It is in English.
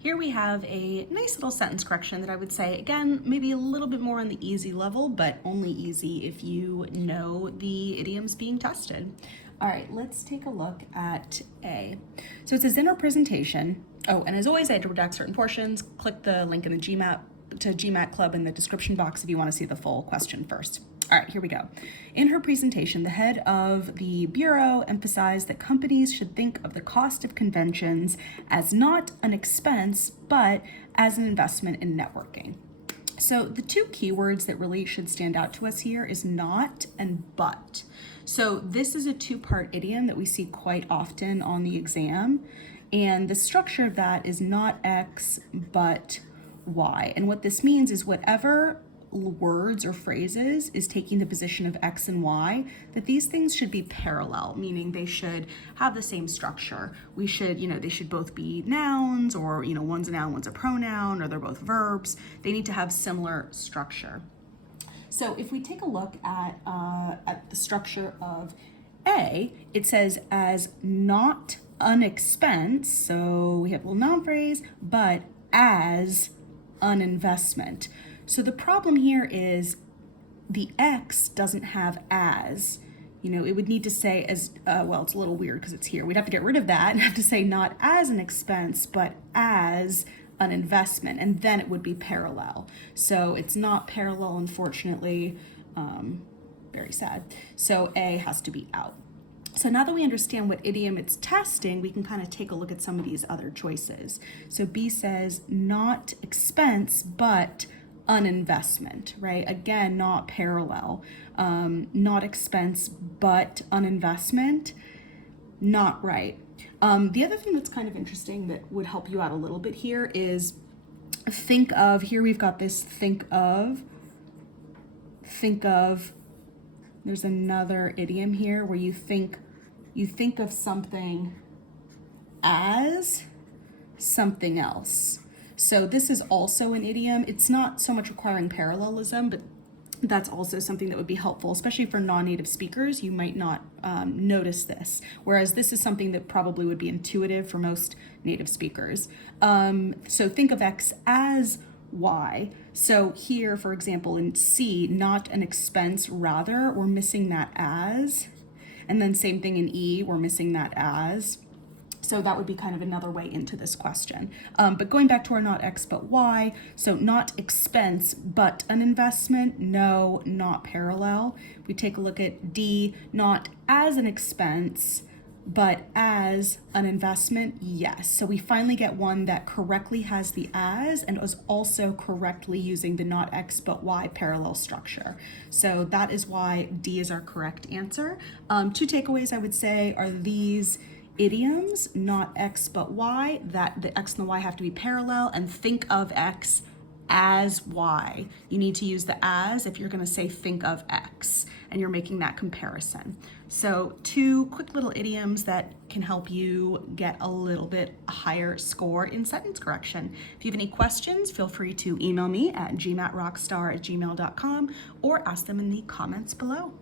Here we have a nice little sentence correction that I would say, again, maybe a little bit more on the easy level, but only easy if you know the idioms being tested. All right, let's take a look at A. So it says in our presentation, oh, and as always, I had to redact certain portions. Click the link in the GMATClub in the description box if you want to see the full question first. All right, here we go. In her presentation, the head of the Bureau emphasized that companies should think of the cost of conventions as not an expense, but as an investment in networking. So the two keywords that really should stand out to us here is not and but. So this is a two-part idiom that we see quite often on the exam. And the structure of that is not X, but Y. And what this means is whatever words or phrases is taking the position of X and Y, that these things should be parallel, meaning they should have the same structure. We should, they should both be nouns, or, one's a noun, one's a pronoun, or they're both verbs. They need to have similar structure. So if we take a look at the structure of A, it says as not an expense, so we have a little noun phrase, but as an investment. So the problem here is the X doesn't have as. It would need to say as, well, it's a little weird because it's here. We'd have to get rid of that and have to say not as an expense, but as an investment, and then it would be parallel. So it's not parallel, unfortunately. Very sad. So A has to be out. So now that we understand what idiom it's testing, we can kind of take a look at some of these other choices. So B says not expense, but an investment, right? Again, not parallel. Not expense, but an investment, not right. The other thing that's kind of interesting that would help you out a little bit here is think of, here we've got this think of, there's another idiom here where you think of something as something else. So this is also an idiom. It's not so much requiring parallelism, but that's also something that would be helpful, especially for non-native speakers. You might not notice this, whereas this is something that probably would be intuitive for most native speakers. So think of X as Y. So here, for example, in C, not an expense, rather, we're missing that as. And then same thing in E, we're missing that as. So that would be kind of another way into this question. But going back to our not X but Y, so not expense but an investment, no, not parallel. We take a look at D, not as an expense but as an investment, yes. So we finally get one that correctly has the as and is also correctly using the not X but Y parallel structure. So that is why D is our correct answer. Two takeaways I would say are these idioms, not X but Y, that the X and the Y have to be parallel, and think of X as Y. You need to use the as if you're going to say think of X and you're making that comparison. So two quick little idioms that can help you get a little bit higher score in sentence correction. If you have any questions, feel free to email me at gmatrockstar@gmail.com or ask them in the comments below.